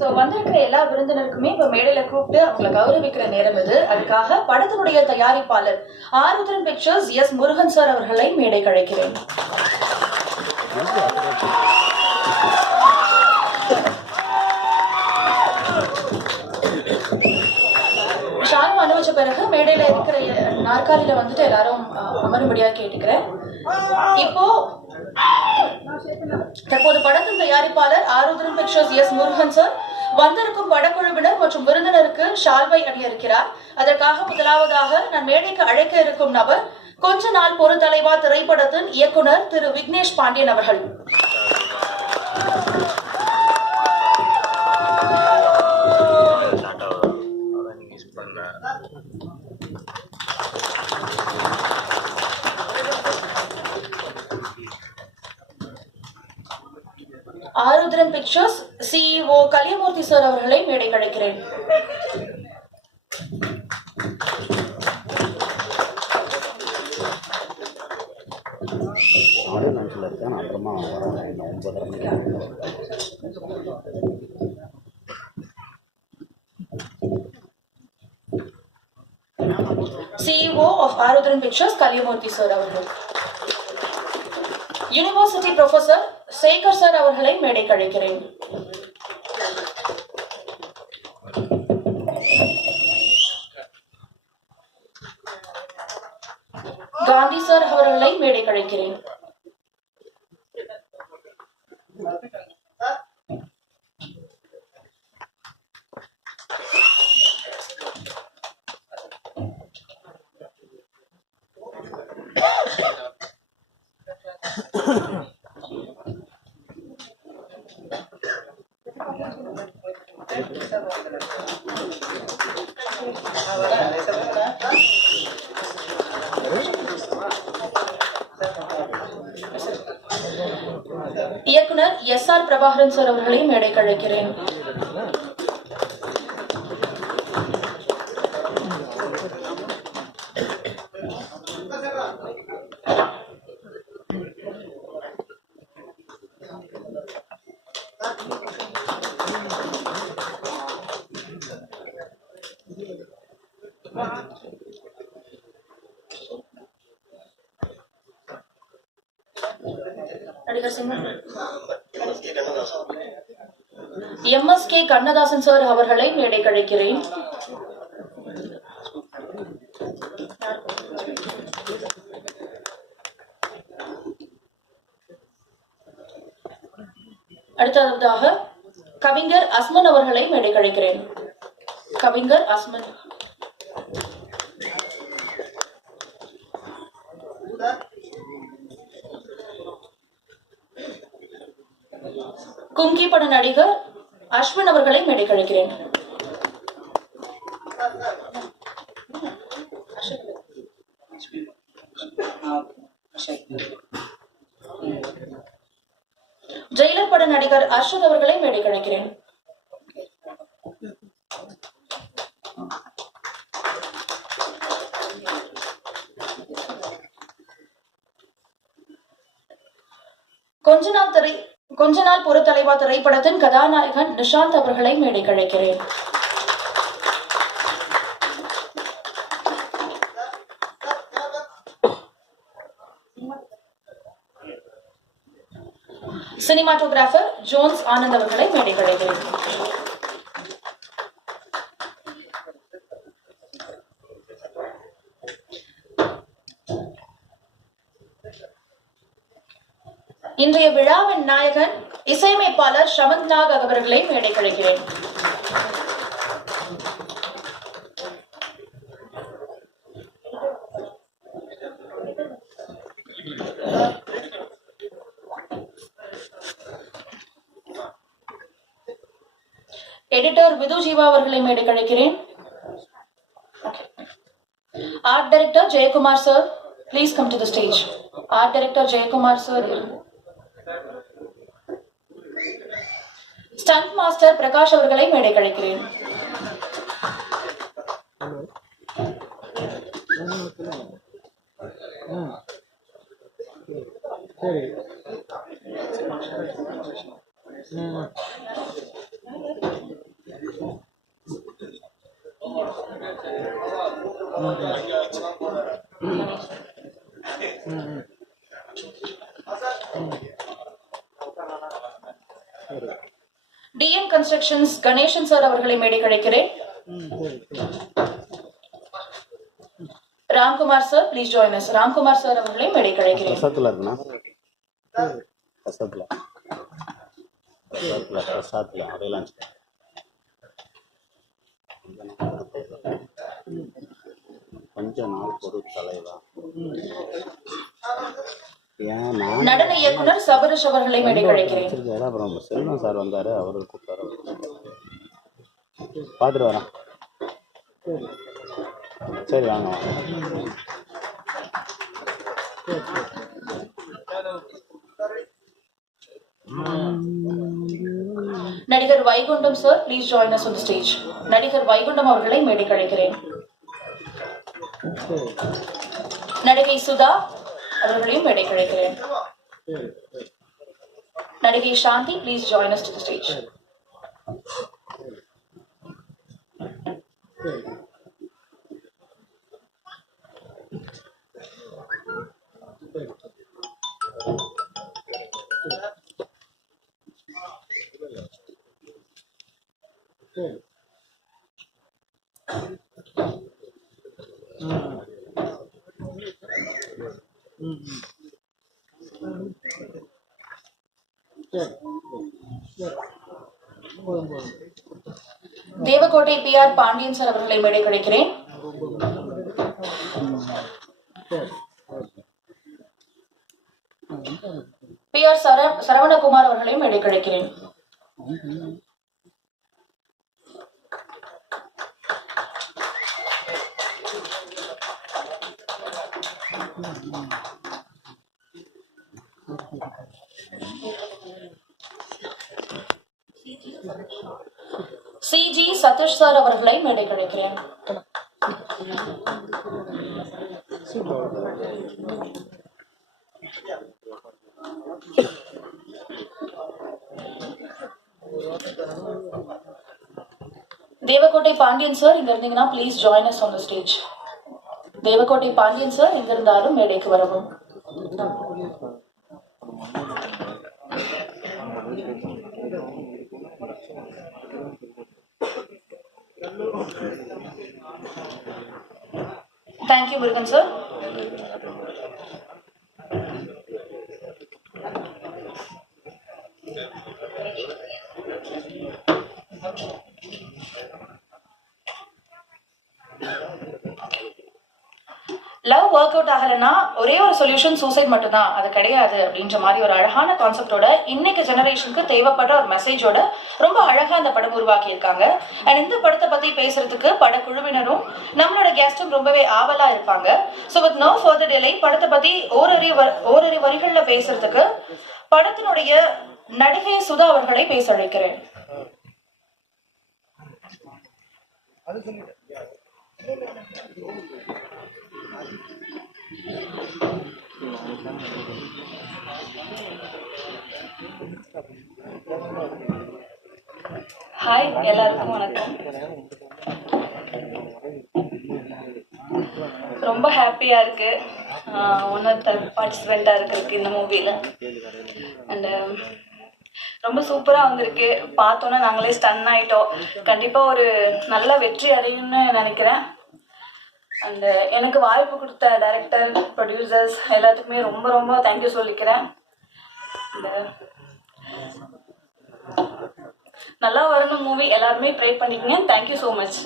So வந்திருக்கிற எல்லா விருந்தினருக்குமே இப்போ மேடையில கூப்பிட்டு அவங்களை கௌரவிக்கிற நேரம் இது. அதுக்காக படத்தினுடைய தயாரிப்பாளர் Aaruthran pictures S Murugan sir அவர்களை மேடை அழைக்கிறேன். ஷாலு அனுபவிச்ச பிறகு மேடையில இருக்கிற நாற்காலியில வந்துட்டு எல்லாரும் அமரும்படியா கேட்டுக்கிறேன். இப்போ தற்போது படத்தின் தயாரிப்பாளர் Aaruthran pictures S Murugan sir வந்திருக்கும் படக்குழுவினர் மற்றும் விருந்தினருக்கு ஷால்வை அணியிருக்கிறார். அதற்காக முதலாவதாக நான் மேடைக்கு அழைக்க இருக்கும் நபர் கொஞ்ச நாள் பொறுத்தலைவா திரைப்படத்தின் இயக்குனர் திரு விக்னேஷ் பாண்டியன் அவர்கள். Aaruthran pictures CEO Kaliyamoorthy sir அவர்களை மேடை அழைக்கிறேன். CEO of Aaruthran pictures Kaliyamoorthy sir அவர்கள். யூனிவர்சிட்டி ப்ரொஃபசர் சேகர் சார் அவர்களை மேடை அழைக்கிறேன். காந்தி சார் அவர்களை மேடை அழைக்கிறேன். இயக்குனர் எஸ் ஆர் பிரபாகரன் சார் அவர்களை மேடை அழைக்கிறேன். MSK கண்ணதாசன் சார் அவர்களை மேடை அழைக்கிறேன். அடுத்ததாக கவிஞர் அஸ்மன் அவர்களை மேடை அழைக்கிறேன். கவிஞர் அஸ்மன். கும்கி பட நடிகர் அஸ்வின் அவர்களை மேடை அழைக்கிறேன். ஜெயிலர் பட நடிகர் அர்ஷத் அவர்களை மேடை அழைக்கிறேன். கொஞ்ச நாள் பொறுத்தலைவா திரைப்படத்தின் கதாநாயகன் நிஷாந்த் அவர்களை மேடை அழைக்கிறேன். சினிமாட்டோகிராஃபர் ஜோன்ஸ் ஆனந்த் அவர்களை மேடை அழைக்கிறேன். இன்றைய விழாவின் நாயகன் இசையமைப்பாளர் ஷமந்த் நாக் அவர்களை மேடை அழைக்கிறேன். எடிட்டர் விது ஜீவா அவர்களை மேடை அழைக்கிறேன். Art director Jayakumar sir, please come to the stage. Art director Jayakumar sir. Stunt master Prakash அவர்களை மேடை அழைக்கிறேன். சரி டிஎம் கன்ஸ்ட்ரக்ஷன்ஸ் கணேசன் சார் அவர்களை மேடை அழைக்கிறேன். Ramkumar sir please join as. Ramkumar sir அவர்களை மேடை அழைக்கிறேன். நடன இயக்குனர் சபரிஷ் அவர்களை மேடை அழைக்கிறேன். செல்வம் சார் வந்தாரு, அவரு கூப்பிட்டாரு, பாத்துட்டு வரேன். சரி வாங்க. நடிகர் Vaikundam sir please join us on the stage. நடிகர் வைகுண்டம் அவர்களை மேடை அழைக்கிறேன். நடிகை சுதா அவர்களையும் மேடை அழைக்கிறேன். நடிகை Shanthi please join us to the stage. Devakottai PR Pandian sir அவர்களை மேடை அழைக்கிறேன். PR சரவணகுமார் அவர்களையும் மேடை அழைக்கிறேன். CG சதீஷ் சார் அவர்களை மேடை அழைக்கிறேன். தேவக்கோட்டை பாண்டியன் சார் இங்க இருந்தீங்கன்னா please join us on the stage. Devakottai Pandian sir எங்க இருந்தாலும் மேடைக்கு வரவும். Thank you Murugan sir. Love work out ஆகலைன்னா ஒரே ஒரு சொல்யூஷன் சூசைட் மட்டும்தான், அது கிடையாது அப்படின்ற மாதிரி ஒரு அழகான கான்செப்டோட இன்னைக்கு ஜெனரேஷனுக்கு தேவைப்பட்ட ஒரு மெசேஜோட ரொம்ப அழகா அந்த படம் உருவாக்கி இருக்காங்க. அண்ட் இந்த படத்தை பத்தி பேசுறதுக்கு படக்குழுவினரும் நம்மளோட கெஸ்டும் ரொம்பவே ஆவலா இருப்பாங்க. So with no further delay படத்தை பத்தி ஓரிரு வரிகள்ல பேசுறதுக்கு படத்தினுடைய நடிகை சுதா அவர்களை பேச அழைக்கிறேன். ஹாய், எல்லாருக்கும் வணக்கம். ரொம்ப ஹாப்பியா இருக்கு ஒன் ஆஃப் த பார்ட்டிசிபெண்டா இருக்கிறதுக்கு இந்த மூவில. அண்ட் ரொம்ப சூப்பரா வந்திருக்கு. பார்த்தோன்னா நாங்களே ஸ்டன் ஆயிட்டோம். கண்டிப்பா ஒரு நல்ல வெற்றி அடையும்னு நினைக்கிறேன். அண்ட் எனக்கு வாய்ப்பு கொடுத்த டைரக்டர், ப்ரொடியூசர்ஸ் எல்லாத்துக்குமே ரொம்ப ரொம்ப தேங்க்யூ சொல்லிக்கிறேன். நல்லா வரணும் மூவி, எல்லாருமே ட்ரை பண்ணிக்கங்க. Thank you so much.